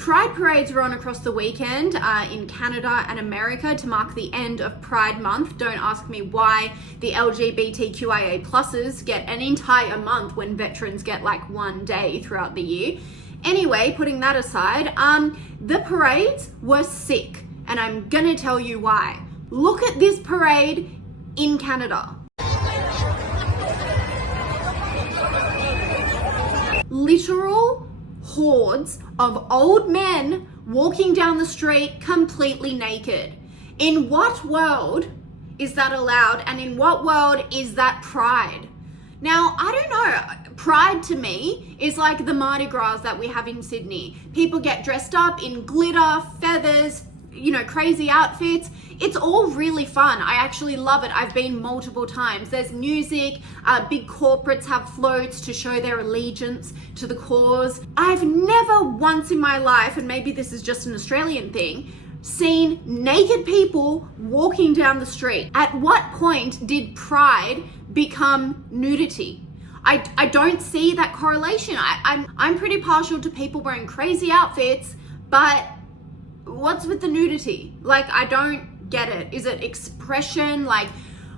Pride parades were on across the weekend in Canada and America to mark the end of Pride Month. Don't ask me why the LGBTQIA pluses get an entire month when veterans get like one day throughout the year. Anyway, putting that aside, the parades were sick, and I'm gonna tell you why. Look at this parade in Canada. Literal hordes of old men walking down the street completely naked. In what world is that allowed, and in what world is that pride? Now, I don't know. Pride to me is like the Mardi Gras that we have in Sydney. People get dressed up in glitter, feathers, crazy outfits. It's all really fun. I actually love it. I've been multiple times. There's music, big corporates have floats to show their allegiance to the cause. I've never once in my life, and maybe this is just an Australian thing, seen naked people walking down the street. At what point did pride become nudity? I don't see that correlation. I'm pretty partial to people wearing crazy outfits, but what's with the nudity? Like, I don't get it. Is it expression? Like,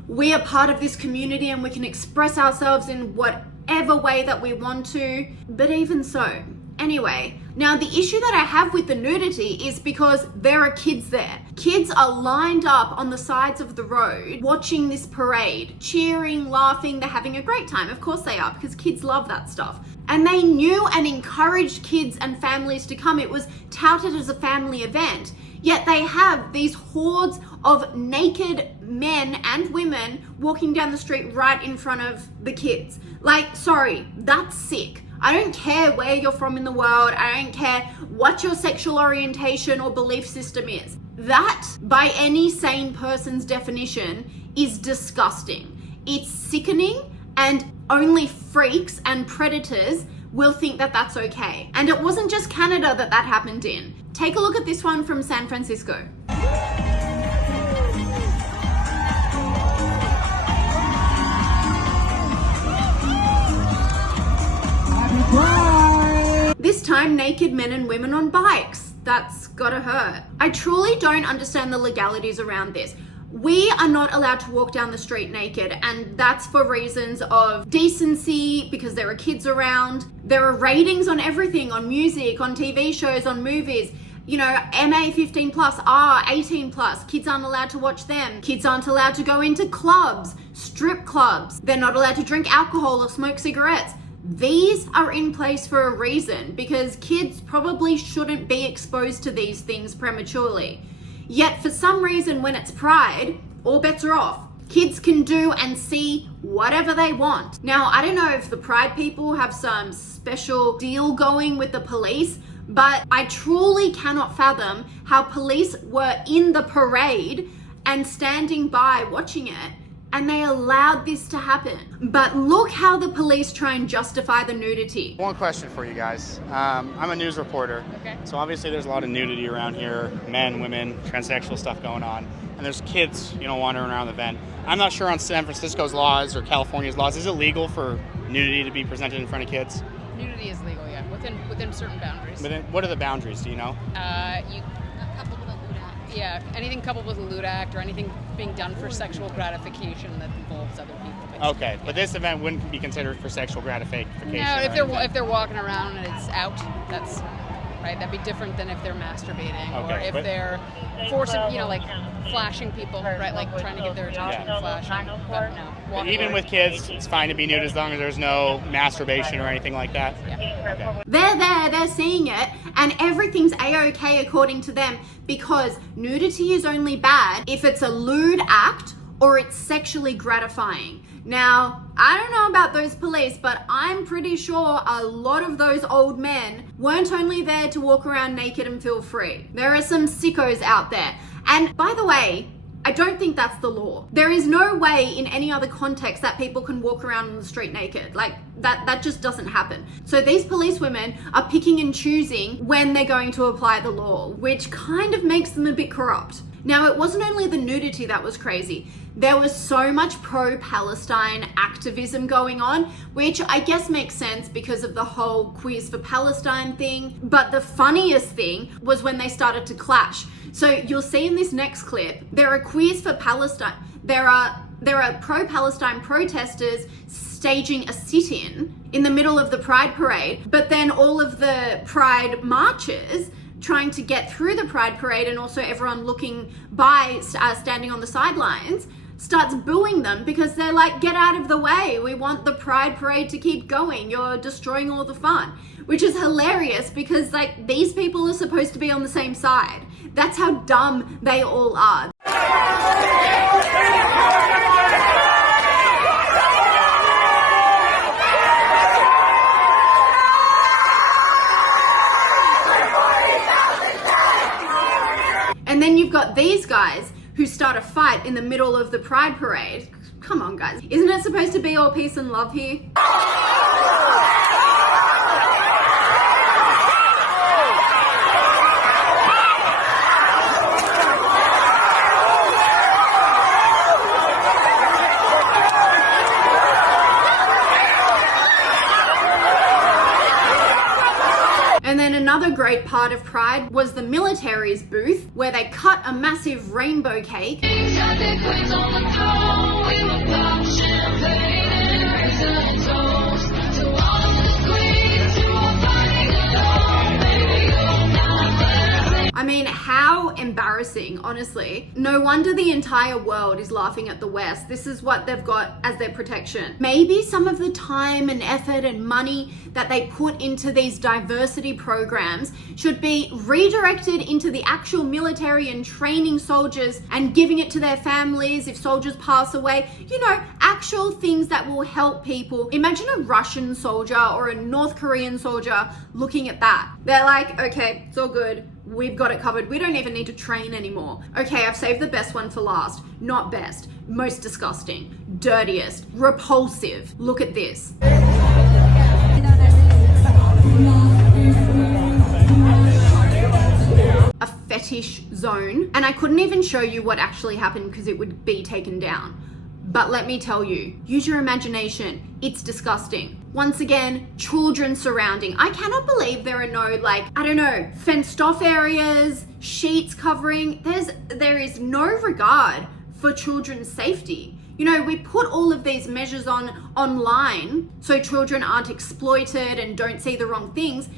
we are part of this community and we can express ourselves in whatever way that we want to. But even so, anyway, now the issue that I have with the nudity is because there are kids there. Kids are lined up on the sides of the road watching this parade, cheering, laughing. They're having a great time. Of course they are, because kids love that stuff. And they knew and encouraged kids and families to come. It was touted as a family event. Yet they have these hordes of naked men and women walking down the street right in front of the kids. Like, sorry, that's sick. I don't care where you're from in the world. I don't care what your sexual orientation or belief system is. That, by any sane person's definition, is disgusting. It's sickening, and only freaks and predators will think that that's okay. And it wasn't just Canada that happened in. Take a look at this one from San Francisco. This time, naked men and women on bikes. That's gotta hurt. I truly don't understand the legalities around this. We are not allowed to walk down the street naked, and that's for reasons of decency, because there are kids around. There are ratings on everything, on music, on TV shows, on movies. MA 15 plus, R 18 plus. Kids aren't allowed to watch them. Kids aren't allowed to go into clubs, strip clubs. They're not allowed to drink alcohol or smoke cigarettes. These are in place for a reason, because kids probably shouldn't be exposed to these things prematurely. Yet for some reason, when it's Pride, all bets are off. Kids can do and see whatever they want. Now, I don't know if the Pride people have some special deal going with the police, but I truly cannot fathom how police were in the parade and standing by watching it, and they allowed this to happen. But look how the police try and justify the nudity. One question for you guys. I'm a news reporter. Okay. So obviously there's a lot of nudity around here, men, women, transsexual stuff going on. And there's kids, wandering around the event. I'm not sure on San Francisco's laws or California's laws, is it legal for nudity to be presented in front of kids? Nudity is legal, yeah, within certain boundaries. But then, what are the boundaries, do you know? Coupled with a lewd act. Yeah, anything coupled with a lewd act or anything being done for sexual gratification that involves other people. Basically. Okay, but this event wouldn't be considered for sexual gratification. No, if they're walking around and it's out, that's right. That'd be different than if they're masturbating or if they're forcing, like flashing people, right? Like trying to get their attention and flashing. But no, even with kids, it's fine to be nude as long as there's no masturbation or anything like that. Yeah. Okay. They're seeing it, and everything's A-okay according to them, because nudity is only bad if it's a lewd act or it's sexually gratifying. Now, I don't know about those police, but I'm pretty sure a lot of those old men weren't only there to walk around naked and feel free. There are some sickos out there. And by the way, I don't think that's the law. There is no way in any other context that people can walk around on the street naked. Like, that just doesn't happen. So these policewomen are picking and choosing when they're going to apply the law, which kind of makes them a bit corrupt. Now, it wasn't only the nudity that was crazy. There was so much pro-Palestine activism going on, which I guess makes sense because of the whole Queers for Palestine thing. But the funniest thing was when they started to clash. So you'll see in this next clip, there are Queers for Palestine. There are pro-Palestine protesters staging a sit-in the middle of the Pride Parade, but then all of the Pride marchers trying to get through the Pride Parade and also everyone looking by, standing on the sidelines, starts booing them because they're like, get out of the way. We want the Pride Parade to keep going. You're destroying all the fun, which is hilarious because like these people are supposed to be on the same side. That's how dumb they all are. And then you've got these guys who start a fight in the middle of the Pride Parade. Come on, guys. Isn't it supposed to be all peace and love here? And then another great part of Pride was the military's booth, where they cut a massive rainbow cake. I mean, how embarrassing, honestly. No wonder the entire world is laughing at the West. This is what they've got as their protection. Maybe some of the time and effort and money that they put into these diversity programs should be redirected into the actual military and training soldiers and giving it to their families if soldiers pass away. You know, actual things that will help people. Imagine a Russian soldier or a North Korean soldier looking at that. They're like, okay, it's all good. We've got it covered. We don't even need to train anymore. Okay, I've saved the best one for last. Not best. Most disgusting. Dirtiest. Repulsive. Look at this. A fetish zone. And I couldn't even show you what actually happened because it would be taken down. But let me tell you, use your imagination. It's disgusting. Once again, children surrounding. I cannot believe there are no, like, I don't know, fenced off areas, sheets covering. There is no regard for children's safety. You know, we put all of these measures online so children aren't exploited and don't see the wrong things.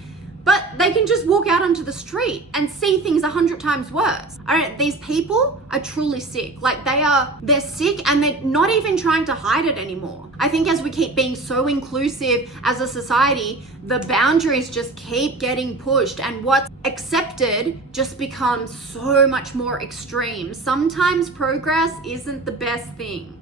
But they can just walk out onto the street and see things 100 times worse. These people are truly sick. Like they're sick and they're not even trying to hide it anymore. I think as we keep being so inclusive as a society, the boundaries just keep getting pushed and what's accepted just becomes so much more extreme. Sometimes progress isn't the best thing.